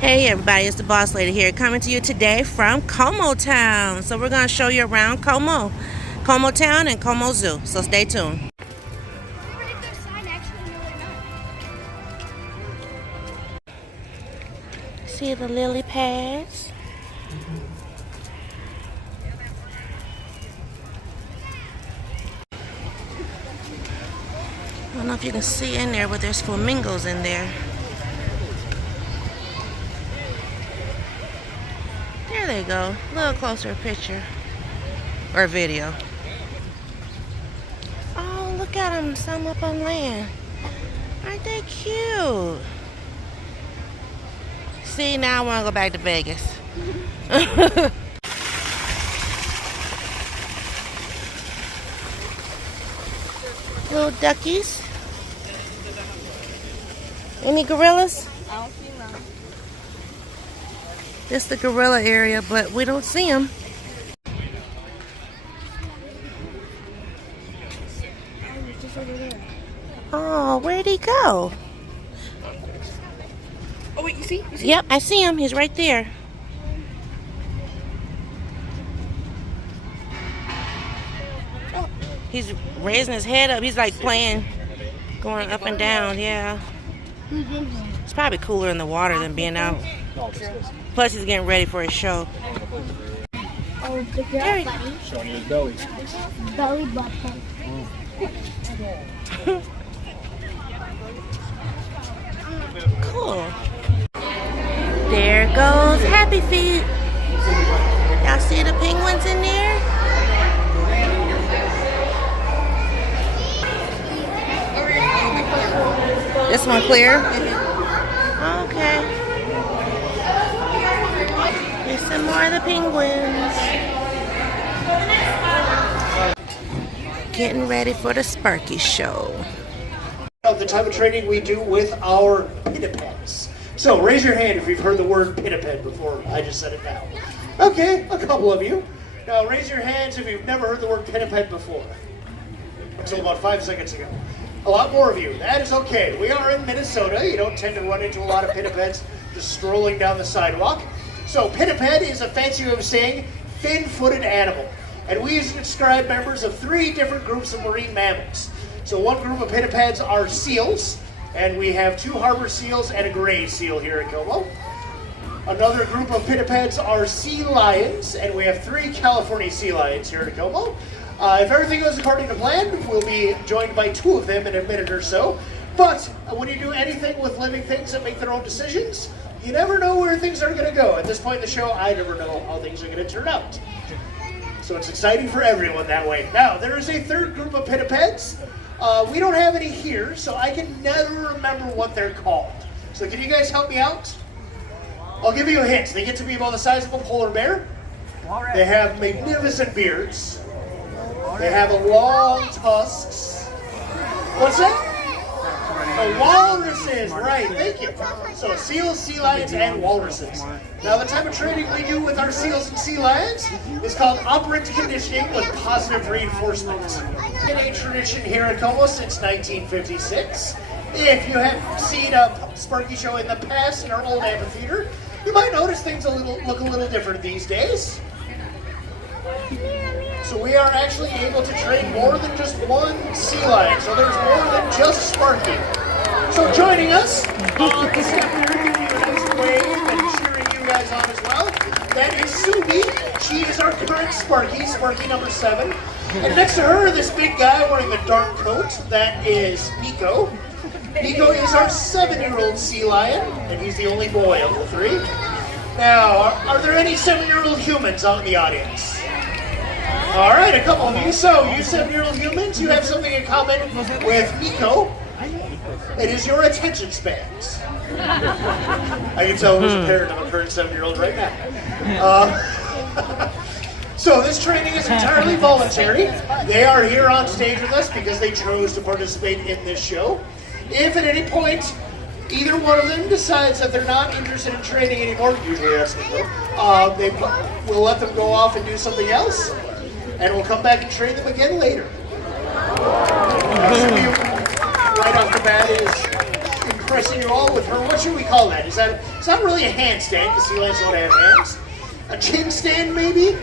Hey everybody, it's the Boss Lady here, coming to you today from Como Town. So we're going to show you around Como Town and Como Zoo. So stay tuned. See the lily pads? I don't know if you can see in there, but there's flamingos in there. There they go. A little closer picture. Or video. Oh, look at them. Some up on land. Aren't they cute? See, now I want to go back to Vegas. Little duckies. Any gorillas? I don't see none. This is the gorilla area, but we don't see them. Oh, where'd he go? Oh wait, you see? Yep, I see him. He's right there. Oh, he's raising his head up. He's like playing, going up and down. Yeah. It's probably cooler in the water than being out. Plus, he's getting ready for his show. Oh, the girl bunny. Showing you his belly. Belly button. Cool. There goes Happy Feet. Y'all see the penguins in there? This one clear? Okay. Here's some more of the penguins. Getting ready for the Sparky show. The type of training we do with our pinnipeds. So raise your hand if you've heard the word pinniped before. I just said it now. Okay, a couple of you. Now raise your hands if you've never heard the word pinniped before. Until about 5 seconds ago. A lot more of you. That is okay. We are in Minnesota. You don't tend to run into a lot of pinnipeds just strolling down the sidewalk. So pinniped is a fancy way of saying fin-footed animal. And we use it to describe members of 3 different groups of marine mammals. So one group of pinnipeds are seals, and we have 2 harbor seals and a gray seal here in Como. Another group of pinnipeds are sea lions, and we have 3 California sea lions here in Como. If everything goes according to plan, we'll be joined by 2 of them in a minute or so. But when you do anything with living things that make their own decisions, you never know where things are going to go. At this point in the show, I never know how things are going to turn out. So it's exciting for everyone that way. Now, there is a 3rd group of pinnipeds. We don't have any here, so I can never remember what they're called. So can you guys help me out? I'll give you a hint. They get to be about the size of a polar bear. They have magnificent beards. They have long tusks. What's that? The walruses, right, thank you. So seals, sea lions, and walruses. Now the type of training we do with our seals and sea lions is called operant conditioning with positive reinforcement. It's been a tradition here at Como since 1956. If you have seen a Sparky show in the past in our old amphitheater, you might notice things look a little different these days. So we are actually able to train more than just one sea lion. So there's more than just Sparky. So joining us this afternoon, giving you a nice wave and cheering you guys on as well, that is Subi. She is our current Sparky number 7. And next to her, this big guy wearing a dark coat, that is Nico. Nico is our 7-year-old sea lion, and he's the only boy of the 3. Now, are there any 7-year-old humans out in the audience? All right, a couple of you. So, you 7-year-old humans, you have something in common with Nico. It is your attention spans. I can tell who's a parent of a current 7-year-old right now. So this training is entirely voluntary. They are here on stage with us because they chose to participate in this show. If at any point either one of them decides that they're not interested in training anymore, usually that's Nico, we'll let them go off and do something else, and we'll come back and train them again later. Right off the bat is impressing you all with her. What should we call that? It's not really a handstand because sea lions don't have hands. A chin stand, maybe?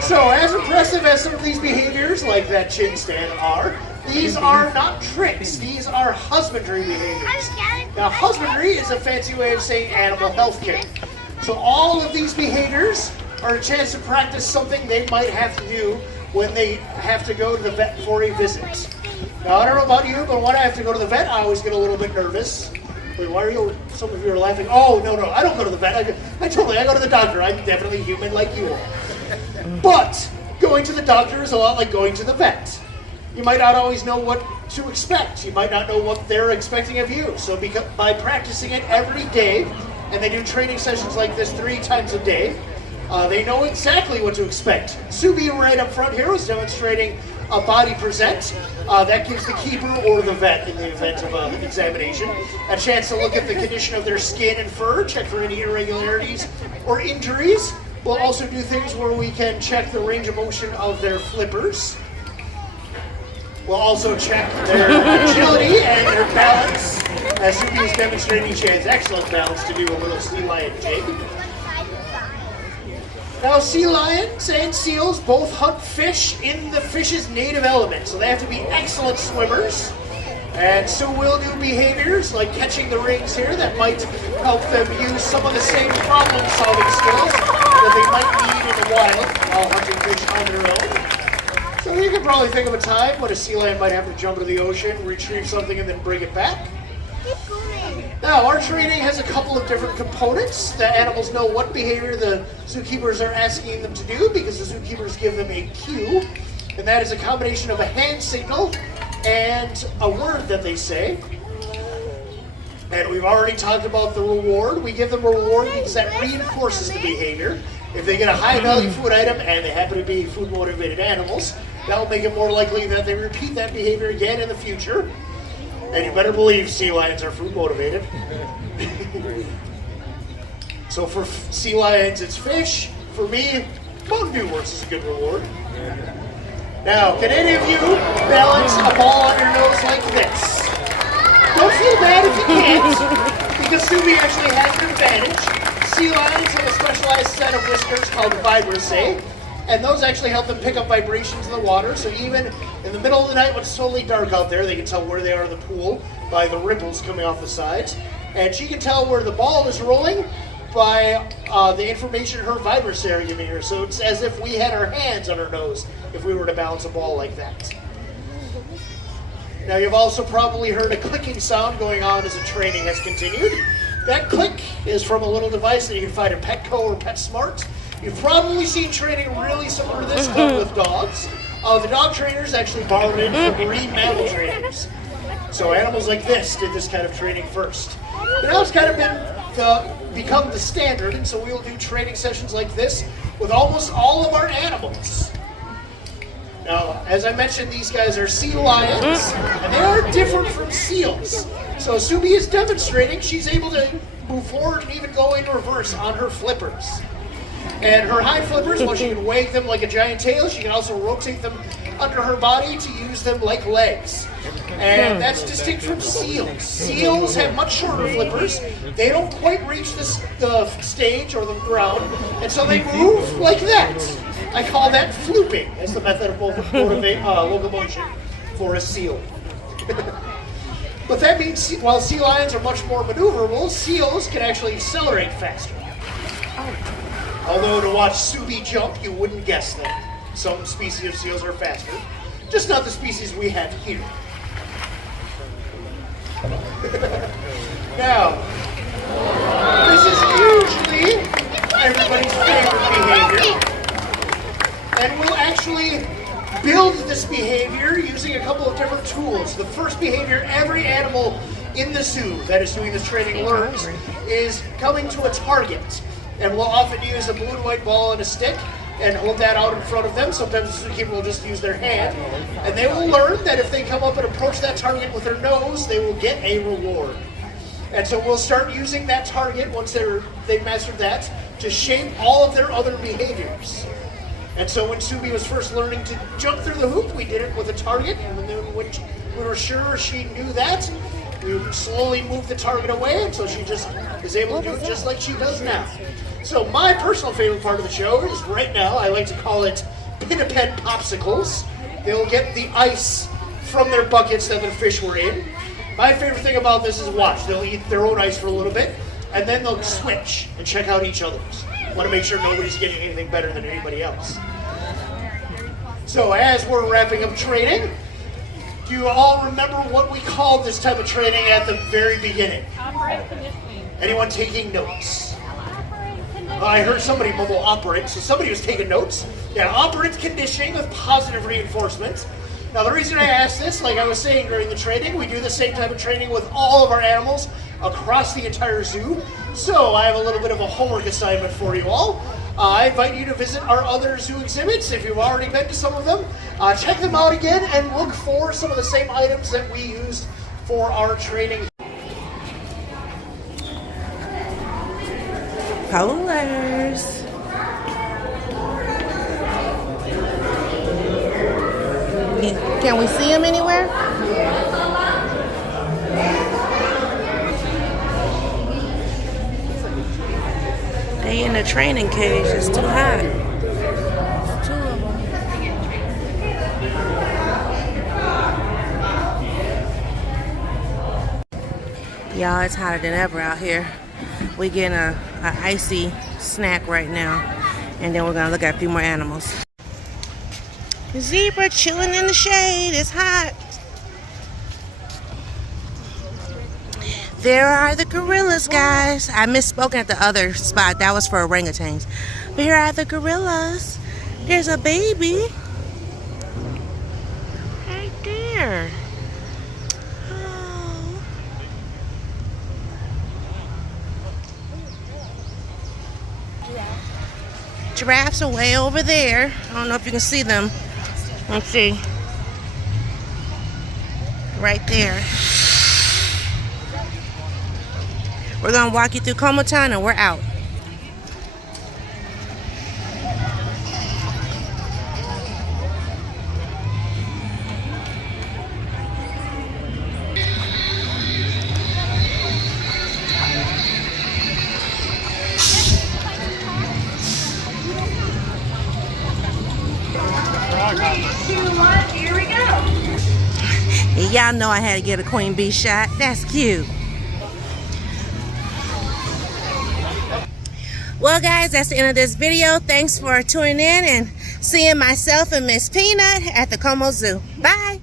So, as impressive as some of these behaviors, like that chin stand, are, these are not tricks. These are husbandry behaviors. Now, husbandry is a fancy way of saying animal health care. So, all of these behaviors are a chance to practice something they might have to do when they have to go to the vet for a visit. Now, I don't know about you, but when I have to go to the vet, I always get a little bit nervous. Wait, why are you? Some of you are laughing. Oh, no, I don't go to the vet. I go to the doctor. I'm definitely human like you are. But going to the doctor is a lot like going to the vet. You might not always know what to expect. You might not know what they're expecting of you. So by practicing it every day, and they do training sessions like this 3 times a day, they know exactly what to expect. Subi right up front here was demonstrating a body present. That gives the keeper or the vet, in the event of an examination, a chance to look at the condition of their skin and fur, check for any irregularities or injuries. We'll also do things where we can check the range of motion of their flippers. We'll also check their agility and their balance. As Subi is demonstrating, she has excellent balance to do a little sea lion jig. Now, sea lions and seals both hunt fish in the fish's native element, so they have to be excellent swimmers. And so we'll do behaviors like catching the rings here that might help them use some of the same problem-solving skills that they might need in the wild while hunting fish on their own. So you can probably think of a time when a sea lion might have to jump into the ocean, retrieve something, and then bring it back. Now, our training has a couple of different components. The animals know what behavior the zookeepers are asking them to do because the zookeepers give them a cue, and that is a combination of a hand signal and a word that they say. And we've already talked about the reward. We give them a reward because that reinforces the behavior. If they get a high-value food item and they happen to be food-motivated animals, that will make it more likely that they repeat that behavior again in the future. And you better believe sea lions are food motivated. So for sea lions, it's fish. For me, Mountain Dew works as a good reward. Now, can any of you balance a ball on your nose like this? Don't feel bad if you can't, because Subi actually has an advantage. Sea lions have a specialized set of whiskers called vibrissae, and those actually help them pick up vibrations in the water, so even in the middle of the night when it's totally dark out there, they can tell where they are in the pool by the ripples coming off the sides. And she can tell where the ball is rolling by the information her vibrissae are giving her. So it's as if we had our hands on her nose if we were to balance a ball like that. Now you've also probably heard a clicking sound going on as the training has continued. That click is from a little device that you can find at Petco or PetSmart. You've probably seen training really similar to this done with dogs. The dog trainers actually borrowed it from marine mammal trainers. So animals like this did this kind of training first. But now it's kind of become the standard, and so we will do training sessions like this with almost all of our animals. Now, as I mentioned, these guys are sea lions, and they are different from seals. So Subi is demonstrating she's able to move forward and even go in reverse on her flippers. And her hind flippers, while she can wag them like a giant tail, she can also rotate them under her body to use them like legs. And that's distinct from seals. Seals have much shorter flippers. They don't quite reach the stage or the ground, and so they move like that. I call that flooping as the method of locomotion for a seal. But that means while sea lions are much more maneuverable, seals can actually accelerate faster. Although to watch Subi jump, you wouldn't guess that. Some species of seals are faster, just not the species we have here. Now, this is usually everybody's favorite behavior. And we'll actually build this behavior using a couple of different tools. The first behavior every animal in the zoo that is doing this training learns is coming to a target. And we'll often use a blue and white ball and a stick and hold that out in front of them. Sometimes the zookeeper will just use their hand. And they will learn that if they come up and approach that target with their nose, they will get a reward. And so we'll start using that target once they've mastered that to shape all of their other behaviors. And so when Subi was first learning to jump through the hoop, we did it with a target. And then when We were sure she knew that. We slowly moved the target away until she just is able to do it just like she does now. So my personal favorite part of the show is right now, I like to call it pinniped popsicles. They'll get the ice from their buckets that the fish were in. My favorite thing about this is watch. They'll eat their own ice for a little bit, and then they'll switch and check out each other's. Want to make sure nobody's getting anything better than anybody else. So as we're wrapping up training, do you all remember what we called this type of training at the very beginning? Operant conditioning. Anyone taking notes? I heard somebody mumble operant, so somebody was taking notes. Yeah, operant conditioning with positive reinforcement. Now the reason I asked this, like I was saying during the training, we do the same type of training with all of our animals across the entire zoo. So I have a little bit of a homework assignment for you all. I invite you to visit our other zoo exhibits if you've already been to some of them. Check them out again and look for some of the same items that we used for our training. Polars. Can we see them anywhere? They in the training cage. It's too hot. It's two of them. Y'all, it's hotter than ever out here. We're getting a icy snack right now, and then we're gonna look at a few more animals. Zebra chilling in the shade. It's hot. There are the gorillas, guys. I misspoke at the other spot. That was for orangutans. But here are the gorillas. There's a baby. Right there. Oh. Giraffes are way over there. I don't know if you can see them. Let's see. Right there. We're going to walk you through Comotown and we're out. Here we go. Y'all know I had to get a queen bee shot. That's cute. Well, guys, that's the end of this video. Thanks for tuning in and seeing myself and Miss Peanut at the Como Zoo. Bye.